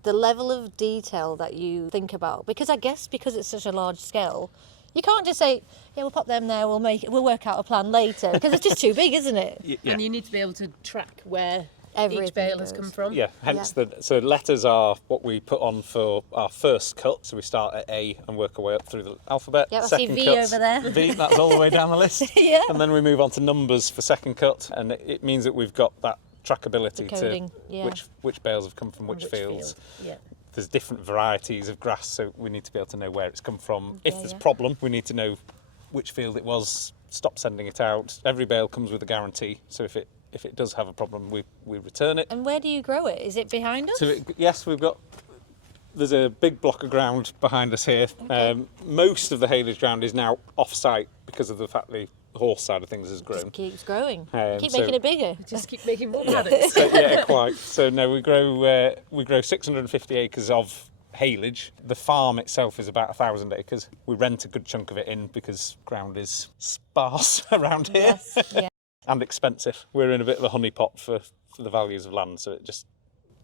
the level of detail that you think about, because I guess because it's such a large scale, you can't just say, yeah, we'll pop them there, we'll work out a plan later, because it's just too big, isn't it? Yeah. And you need to be able to track where Everything each bale goes. has come from. Yeah, hence so letters are what we put on for our first cut. So we start at A and work our way up through the alphabet. Yeah, I see V over there. V, that's all the way down the list. Yeah. And then we move on to numbers for second cut, and it means that we've got that trackability coding, to which bales have come from which fields. field. Yeah. There's different varieties of grass, so we need to be able to know where it's come from. If there's a yeah. problem, we need to know which field it was, stop sending it out. Every bale comes with a guarantee, so if it does have a problem, we return it. And where do you grow it? Is it behind us? So yes, there's a big block of ground behind us here. Okay. Most of the haylage ground is now off-site because of the fact the horse side of things has grown. Just keeps growing. Keep Making it bigger. Just keep making more paddocks. So, yeah, quite. So no, we grow 650 acres of haylage. The farm itself is about 1,000 acres. We rent a good chunk of it in because ground is sparse around here. Yes. Yeah. And expensive. We're in a bit of a honeypot for the values of land, so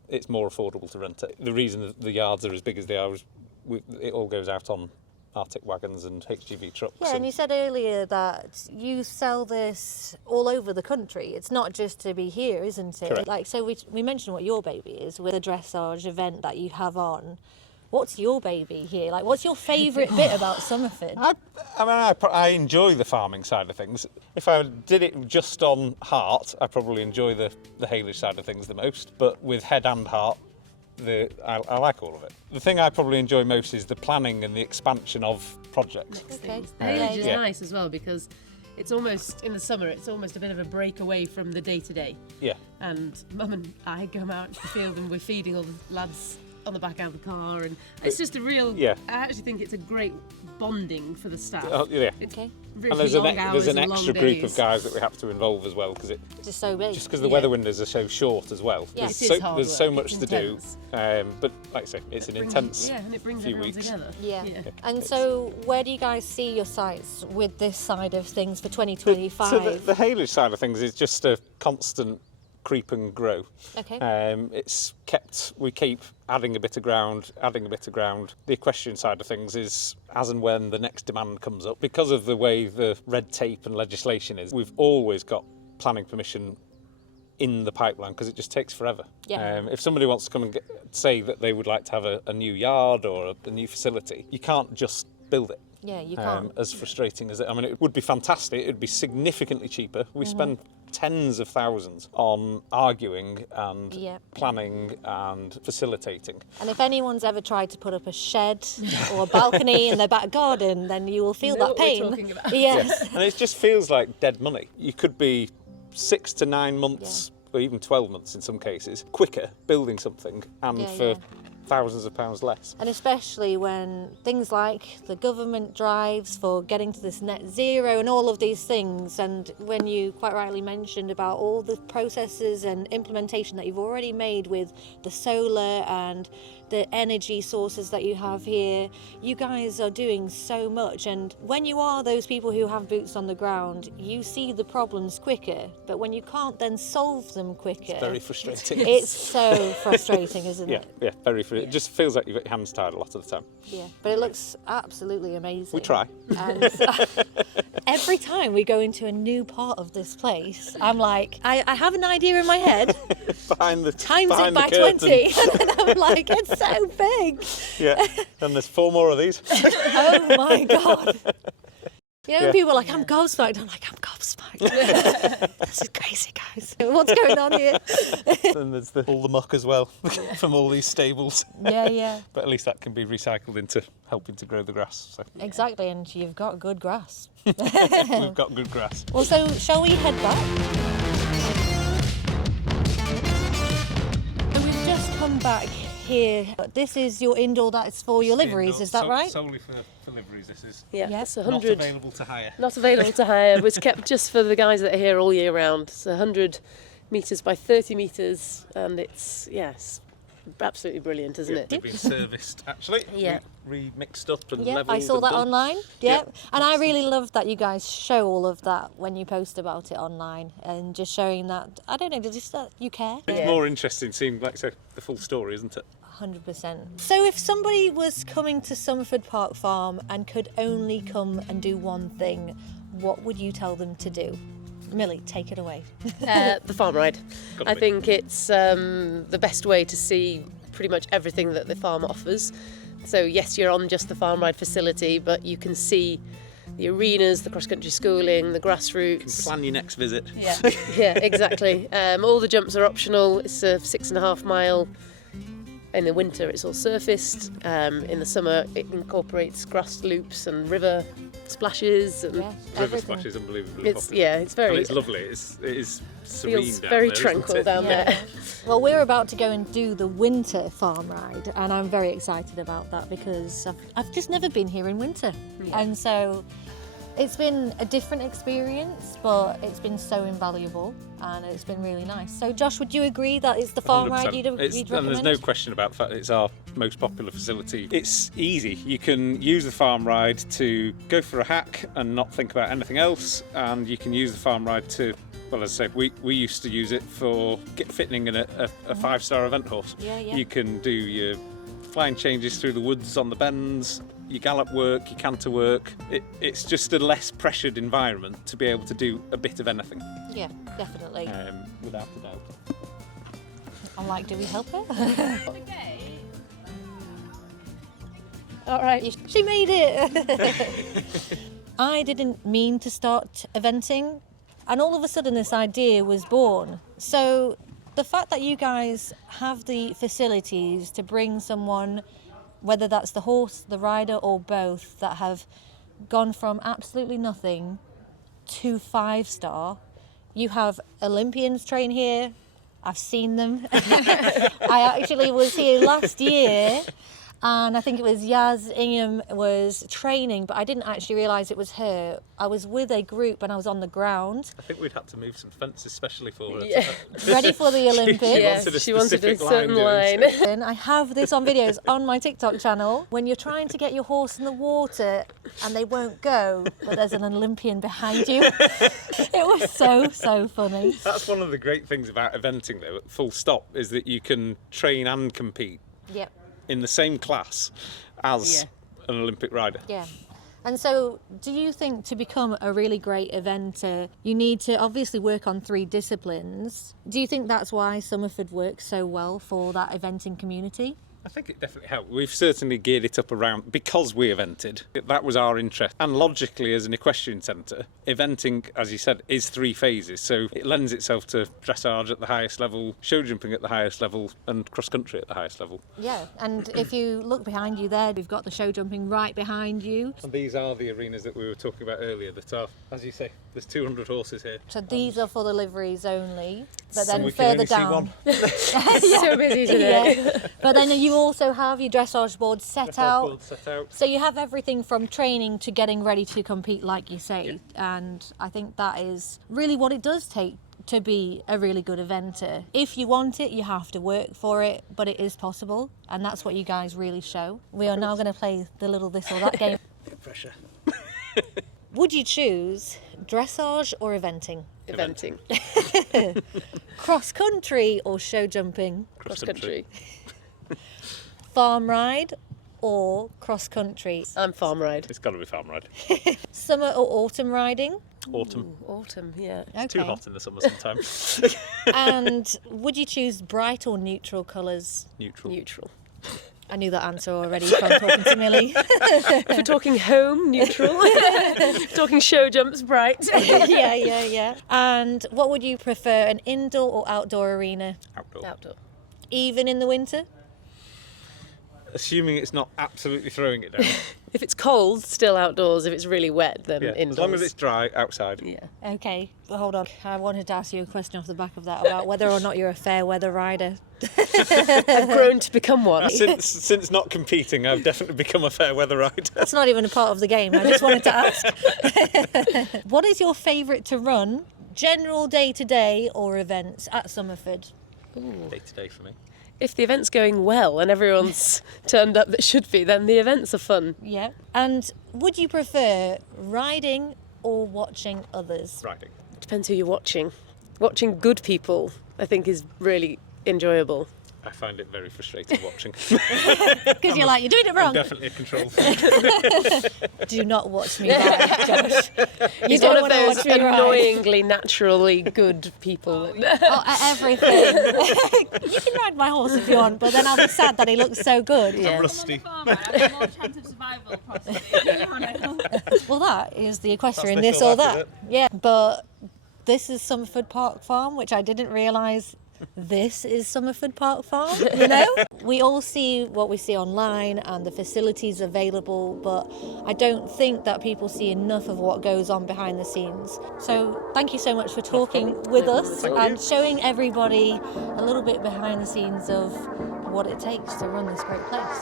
it's more affordable to rent it. The reason that the yards are as big as they are is it all goes out on Arctic wagons and HGV trucks. Yeah, and you said earlier that you sell this all over the country. It's not just to be here, isn't it? Correct. Like, so we mentioned what your baby is with the dressage event that you have on. What's your baby here? Like, what's your favourite bit about Somerford? I enjoy the farming side of things. If I did it just on heart, I probably enjoy the haylage side of things the most. But with head and heart, I like all of it. The thing I probably enjoy most is the planning and the expansion of projects. Okay. The haylage is Yeah. nice as well because it's almost, in the summer, it's almost a bit of a break away from the day-to-day. Yeah. And Mum and I go out into the field and we're feeding all the lads on the back out of the car, and it's just a real, Yeah. I actually think it's a great bonding for the staff. Yeah. It's Okay. really And there's long hours an and long extra group of days. guys that we have to involve as well because Just so big. the weather windows are so short as well. Yeah. There's It is hard there's so work, much it's to do. intense. But like I say, it's an intense Yeah, and it brings few everyone weeks. together. Yeah. Yeah. And so where do you guys see your sights with this side of things for 2025? So the haylage side of things is just a constant creep and grow. Okay. We keep adding a bit of ground. The equestrian side of things is as and when the next demand comes up. Because of the way the red tape and legislation is, we've always got planning permission in the pipeline because it just takes forever. Yeah. If somebody wants to come and say that they would like to have a new yard or a new facility, you can't just build it. Yeah, you can't. As frustrating as it, I mean, it would be fantastic. It would be significantly cheaper. We spend tens of thousands on arguing and planning and facilitating. And if anyone's ever tried to put up a shed or a balcony in their back garden, then you will feel that pain. Yes. And it just feels like dead money. You could be 6 to 9 months, or even 12 months in some cases, quicker building something, and for thousands of pounds less. And especially when things like the government drives for getting to this net zero and all of these things, and when you quite rightly mentioned about all the processes and implementation that you've already made with the solar and the energy sources that you have here, you guys are doing so much. And when you are those people who have boots on the ground, you see the problems quicker, but when you can't then solve them quicker, It's very frustrating. it's so frustrating, isn't it? Yeah, very frustrating. It just feels like you've got your hands tied a lot of the time. Yeah, but it looks absolutely amazing. We try. And every time we go into a new part of this place, I'm like, I have an idea in my head, Behind the times it behind the by curtain. 20, and then I'm like, it's so big. Yeah, and there's 4 more of these. Oh my God. You know, when Yeah. people are like, I'm gobsmacked, I'm like, I'm gobsmacked. This is crazy, guys. What's going on here? And there's all the muck as well from all these stables. Yeah. But at least that can be recycled into helping to grow the grass. So Exactly, and you've got good grass. we've got good grass. Well, so shall we head back? And we've just come back here. This is your indoor, that's for your liveries, is that right? Solely for liveries, this is. Yeah, Yeah. it's Not 100. available to hire. Not available to hire. It was kept just for the guys that are here all year round. It's 100 metres by 30 metres, and it's absolutely brilliant, isn't it? They've been serviced, actually. Yeah. Remixed up and Yeah, levelled. I saw and that done. online. Yeah. And I really love that you guys show all of that when you post about it online, and just showing that, I don't know, just that you care. It's more interesting seeing, like, so the full story, isn't it? 100%. So if somebody was coming to Somerford Park Farm and could only come and do one thing, what would you tell them to do? Millie, take it away. The farm ride. Gotta I be. think it's the best way to see pretty much everything that the farm offers. So yes, you're on just the farm ride facility, but you can see the arenas, the cross-country schooling, the grassroots. Plan your next visit. Yeah, exactly. All the jumps are optional. It's a 6.5 mile. In the winter, it's all surfaced. In the summer, it incorporates grass loops and river splashes. And Yeah, River everything. Splash is unbelievably it's popular. it's very And it's lovely. It is serene feels down very there, isn't tranquil it? down Yeah. there. Well, we're about to go and do the winter farm ride, and I'm very excited about that because I've just never been here in winter. And so it's been a different experience, but it's been so invaluable and it's been really nice. So Josh, would you agree that it's the farm ride 100%. you'd And recommend? there's no question about the fact that it's our most popular facility. It's easy. You can use the farm ride to go for a hack and not think about anything else, and you can use the farm ride to, well, as I said, we used to use it for fitting in a 5-star event horse. Yeah. You can do your flying changes through the woods on the bends, your gallop work, your canter work. It's just a less pressured environment to be able to do a bit of anything, Yeah, definitely. without a doubt. I'm like, do we help her? All right. She made it. I didn't mean to start eventing, and all of a sudden this idea was born. So the fact that you guys have the facilities to bring someone, whether that's the horse, the rider, or both, that have gone from absolutely nothing to 5-star. You have Olympians train here. I've seen them. I actually was here last year, and I think it was Yaz Ingham was training, but I didn't actually realise it was her. I was with a group and I was on the ground, I think we'd had to move some fences especially for her. Yeah. ready for the Olympics. wanted a She wanted a specific certain line line. doing, And I have this on videos on my TikTok channel. When you're trying to get your horse in the water and they won't go, but there's an Olympian behind you. It was so funny. That's one of the great things about eventing, though, full stop, is that you can train and compete Yep. in the same class as Yeah. an Olympic rider. Yeah. And so, do you think to become a really great eventer, you need to obviously work on 3 disciplines? Do you think that's why Somerford works so well for that eventing community? I think it definitely helped. We've certainly geared it up around, because we evented, that was our interest. And logically, as an equestrian centre, eventing, as you said, is 3 phases. So it lends itself to dressage at the highest level, show jumping at the highest level, and cross country at the highest level. Yeah, and if you look behind you there, we've got the show jumping right behind you. And these are the arenas that we were talking about earlier that are, as you say, there's 200 horses here. So these are for the liveries only, but And then we can further only see down. one. So busy today. Yeah. But then you also have your dressage board set out. Board set out. So you have everything from training to getting ready to compete, like you say. And I think that is really what it does take to be a really good eventer. If you want it, you have to work for it, but it is possible. And that's what you guys really show. We are now going to play the little this or that game. Pressure. Would you choose dressage or eventing? Eventing. Cross country or show jumping? Cross country. Farm ride or cross country? I'm farm ride. It's got to be farm ride. Summer or autumn riding? Autumn. Autumn, yeah. Okay. Too hot in the summer sometimes. And would you choose bright or neutral colours? Neutral. Neutral. I knew that answer already from talking to Millie. If we're talking home, neutral. Talking show jumps, bright. yeah. And what would you prefer, an indoor or outdoor arena? Outdoor. Outdoor. Even in the winter? Assuming it's not absolutely throwing it down. If it's cold, still outdoors. If it's really wet, then Yeah, indoors. as long as it's dry, outside. Yeah. Okay, well, hold on. I wanted to ask you a question off the back of that about whether or not you're a fair weather rider. I've grown to become one. Since not competing, I've definitely become a fair weather rider. That's not even a part of the game. I just wanted to ask. What is your favourite to run? General day-to-day or events at Somerford? Day to day for me. If the event's going well and everyone's turned up that should be, then the events are fun. Yeah. And would you prefer riding or watching others? Riding. Depends who you're watching. Watching good people, I think, is really enjoyable. I find it very frustrating watching. Because you're like, you're doing it I'm wrong. definitely a control freak. Do not watch me ride, Josh. You He's don't one of wanna those watch me ride. annoyingly, naturally good people. Oh, at everything. You can ride my horse if you want, but then I'll be sad that he looks so good. Yeah. Rusty. Farmer, I have more chance of survival, possibly. Well, that is the equestrian, That's this or this or that. that, Yeah, but this is Somerford Park Farm, which I didn't realise this is Somerford Park Farm, you know? We all see what we see online and the facilities available, but I don't think that people see enough of what goes on behind the scenes. So thank you so much for talking with us and showing everybody a little bit behind the scenes of what it takes to run this great place.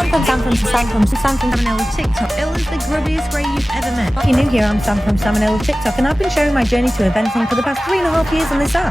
Sam from Salmonella TikTok. Earl is the grubbiest grey you've ever met. If you're new here, I'm Sam from Salmonella TikTok, and I've been sharing my journey to eventing for the past 3.5 years on this app.